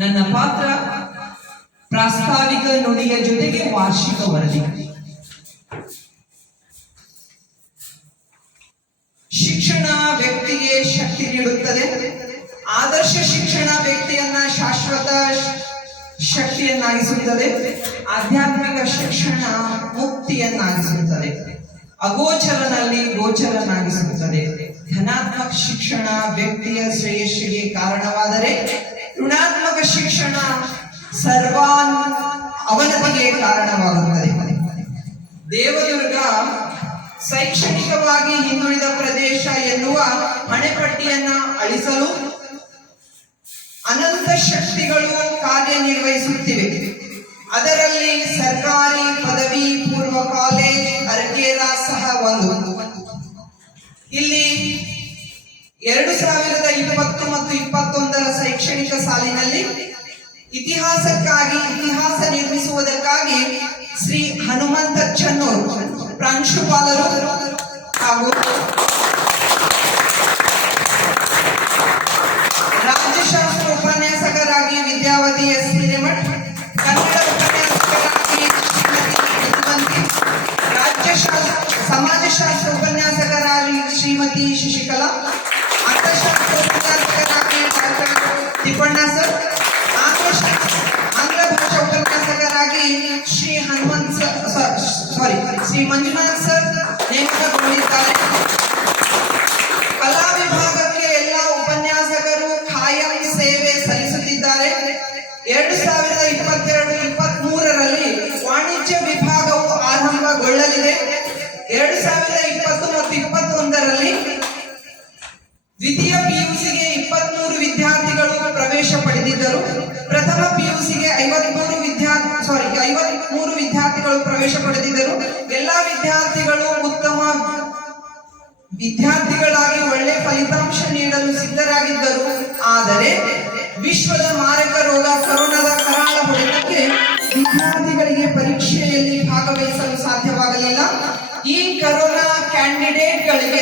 ನನ್ನ ಪಾತ್ರ ಪ್ರಾಸ್ತಾವಿಕ ನುಡಿಯ ಜೊತೆಗೆ ವಾರ್ಷಿಕ ವರದಿ. ಶಿಕ್ಷಣ ವ್ಯಕ್ತಿಗೆ ಶಕ್ತಿ ನೀಡುತ್ತದೆ. ಆದರ್ಶ ಶಿಕ್ಷಣ ವ್ಯಕ್ತಿಯನ್ನ ಶಾಶ್ವತ ಶಕ್ತಿಯನ್ನಾಗಿಸುತ್ತದೆ. ಆಧ್ಯಾತ್ಮಿಕ ಶಿಕ್ಷಣ ಮುಕ್ತಿಯನ್ನಾಗಿಸುತ್ತದೆ. ಅಗೋಚರನಲ್ಲಿ ಗೋಚರನಾಗಿಸುತ್ತದೆ. ಧನಾತ್ಮಕ ಶಿಕ್ಷಣ ವ್ಯಕ್ತಿಯ ಶ್ರೇಯಸ್ಸಿಗೆ ಕಾರಣವಾದರೆ, ಋಣಾತ್ಮಕ ಶಿಕ್ಷಣ ಅವನತಿಗೆ ಕಾರಣವಾಗುತ್ತದೆ. ದೇವದುರ್ಗ ಶೈಕ್ಷಣಿಕವಾಗಿ ಹಿಂದುಳಿದ ಪ್ರದೇಶ ಎನ್ನುವ ಹಣೆಪಟ್ಟಿಯನ್ನ ಅಳಿಸಲು ಅನಂತ ಶಕ್ತಿಗಳು ಕಾರ್ಯನಿರ್ವಹಿಸುತ್ತಿವೆ. ಅದರಲ್ಲಿ ಸರ್ಕಾರಿ ಪದವಿ ಪೂರ್ವ ಕಾಲೇಜ್ ಅರಕೇರ ಸಹ ಒಂದು. ಇಲ್ಲಿ 2020 ಮತ್ತು 21ರ ಶೈಕ್ಷಣಿಕ ಸಾಲಿನಲ್ಲಿ ಇತಿಹಾಸ ನಿರ್ಮಿಸುವುದಕ್ಕಾಗಿ ಶ್ರೀ ಹನುಮಂತ ಚನ್ನೂರು ಪ್ರಾಂಶುಪಾಲರು ಹಾಗೂ ರಾಜ್ಯಶಾಸ್ತ್ರ ಉಪನ್ಯಾಸಕರಾಗಿ ವಿದ್ಯಾವತಿ ಎಸ್ ಹಿರೇಮಠ್, ಕನ್ನಡ ಉಪನ್ಯಾಸಕರಾಗಿ ಸಮಾಜಶಾಸ್ತ್ರ ಉಪನ್ಯಾಸಕರಾಗಿ ಶ್ರೀಮತಿ ಶಶಿಕಲಾ, ಅರ್ಥಶಾಸ್ತ್ರ ಉಪನ್ಯಾಸಕರಾಗಿ ಡಾಕ್ಟರ್ ತಿಪ್ಪಣ್ಣ ಸರ್, ಆಂಗ್ಲ ಭಾಷಾ ಉಪನ್ಯಾಸಕರಾಗಿ ಶ್ರೀ ಮಂಜುನಾಥ್ ಸರ್ ನೇಮಕಗೊಂಡಿದ್ದಾರೆ. ಕಲಾ ವಿಭಾಗಕ್ಕೆ ಎಲ್ಲ ಉಪನ್ಯಾಸಕರು ಖಾಯಂ ಸೇವೆ ಸಲ್ಲಿಸುತ್ತಿದ್ದಾರೆ. 2022-23ರಲ್ಲಿ ವಾಣಿಜ್ಯ ವಿಭಾಗವು ಆರಂಭಗೊಳ್ಳಲಿದೆ. 2020 ಮತ್ತು 21ರಲ್ಲಿ ದ್ವಿತೀಯ ಪಿಯುಸಿಗೆ 23 ವಿದ್ಯಾರ್ಥಿಗಳು ಪ್ರವೇಶ ಪಡೆದಿದ್ದರು. ಪ್ರಥಮ ಪಿಯುಸಿಗೆ 53 ವಿದ್ಯಾರ್ಥಿಗಳು ಪ್ರವೇಶ ಪಡೆದಿದ್ದರು. ಎಲ್ಲಾ ವಿದ್ಯಾರ್ಥಿಗಳು ಉತ್ತಮ ವಿದ್ಯಾರ್ಥಿಗಳಾಗಿ ಒಳ್ಳೆ ಫಲಿತಾಂಶ ನೀಡಲು ಸಿದ್ಧರಾಗಿದ್ದರು. ಆದರೆ ವಿಶ್ವದ ಮಾರಕ ರೋಗ ಕೊರೋನಾದ ಕರಾಳ ಹೊಡೆತಕ್ಕೆ ವಿದ್ಯಾರ್ಥಿಗಳಿಗೆ ಪರೀಕ್ಷೆಯಲ್ಲಿ ಭಾಗವಹಿಸಲು ಸಾಧ್ಯವಾಗಲಿಲ್ಲ. ಈ ಕೊರೋನಾ ಕ್ಯಾಂಡಿಡೇಟ್ಗಳಿಗೆ